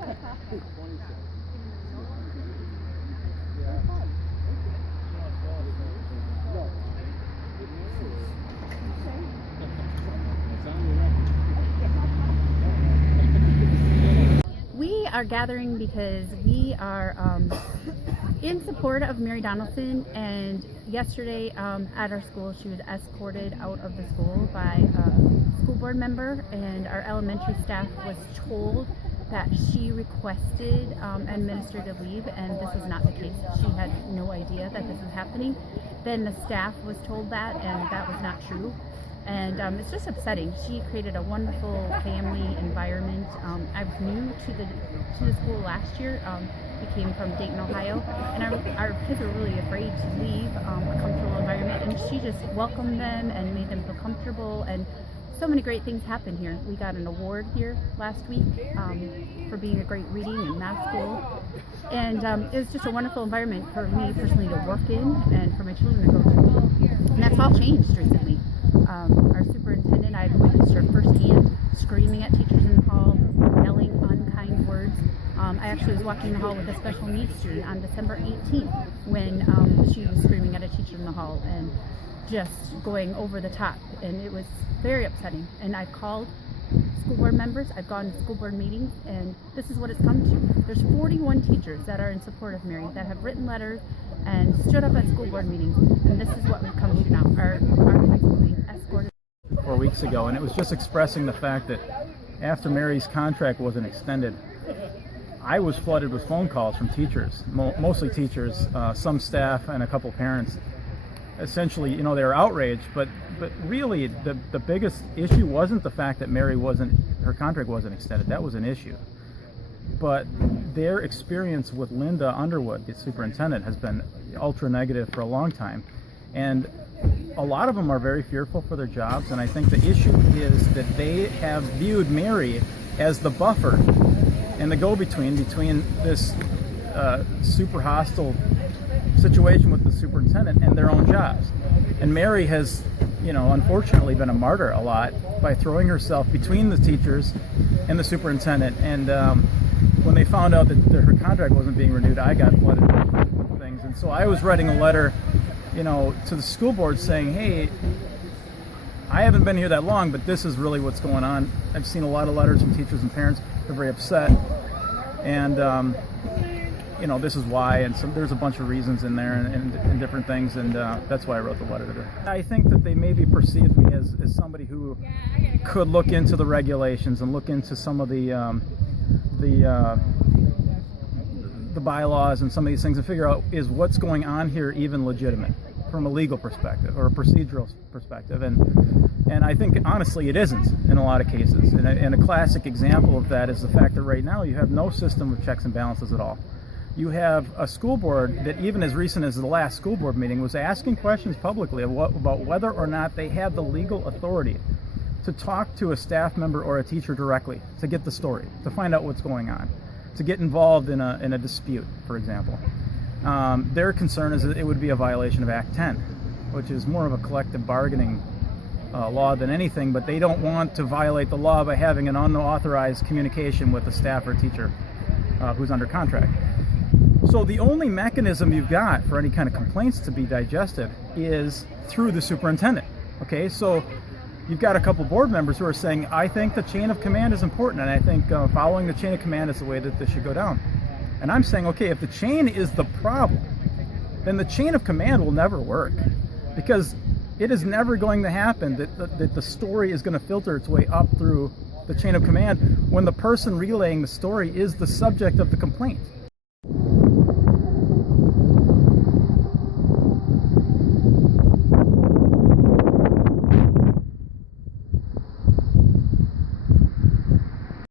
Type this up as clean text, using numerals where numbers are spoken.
We are gathering because we are in support of Mary Donaldson, and yesterday at our school she was escorted out of the school by a school board member, and our elementary staff was told that she requested administrative leave, and this is not the case. She had no idea that this was happening. Then the staff was told that, and that was not true. And it's just upsetting. She created a wonderful family environment. I was new to the school last year. We came from Dayton, Ohio, and our kids were really afraid to leave a comfortable environment, and she just welcomed them and made them feel comfortable, and so many great things happened here. We got an award here last week for being a great reading and math school, and it was just a wonderful environment for me personally to work in and for my children to go through. And that's all changed recently. Our superintendent, I've witnessed her firsthand screaming at teachers in the hall, yelling unkind words. I actually was walking the hall with a special needs student on December 18th when she was screaming at a teacher in the hall and just going over the top, and it was very upsetting. And I've called school board members, I've gone to school board meetings, and this is what it's come to. There's 41 teachers that are in support of Mary that have written letters and stood up at school board meetings, and this is what we've come to now. Our kids will be escorted. 4 weeks ago, and it was just expressing the fact that after Mary's contract wasn't extended, I was flooded with phone calls from teachers, mostly teachers, some staff, and a couple parents. Essentially, they were outraged, but really the biggest issue wasn't the fact that her contract wasn't extended. That was an issue. But their experience with Linda Underwood, the superintendent, has been ultra negative for a long time. And a lot of them are very fearful for their jobs, and I think the issue is that they have viewed Mary as the buffer and the go-between between this super hostile situation with the superintendent and their own jobs. And Mary has, unfortunately been a martyr a lot by throwing herself between the teachers and the superintendent. And when they found out that her contract wasn't being renewed, I got flooded with things. And so I was writing a letter, to the school board saying, hey, I haven't been here that long, but this is really what's going on. I've seen a lot of letters from teachers and parents. They're very upset. And, this is why, and there's a bunch of reasons in there and different things, and that's why I wrote the letter to her. I think that they maybe perceive me as somebody who could look into the regulations and look into some of the bylaws and some of these things and figure out, is what's going on here even legitimate from a legal perspective or a procedural perspective. And I think, honestly, it isn't in a lot of cases. And a classic example of that is the fact that right now you have no system of checks and balances at all. You have a school board that, even as recent as the last school board meeting, was asking questions publicly about whether or not they had the legal authority to talk to a staff member or a teacher directly, to get the story, to find out what's going on, to get involved in a dispute, for example. Their concern is that it would be a violation of Act 10, which is more of a collective bargaining law than anything, but they don't want to violate the law by having an unauthorized communication with a staff or teacher who's under contract. So the only mechanism you've got for any kind of complaints to be digested is through the superintendent. Okay, so you've got a couple board members who are saying, I think the chain of command is important, and I think following the chain of command is the way that this should go down. And I'm saying, okay, if the chain is the problem, then the chain of command will never work, because it is never going to happen that the story is going to filter its way up through the chain of command when the person relaying the story is the subject of the complaint.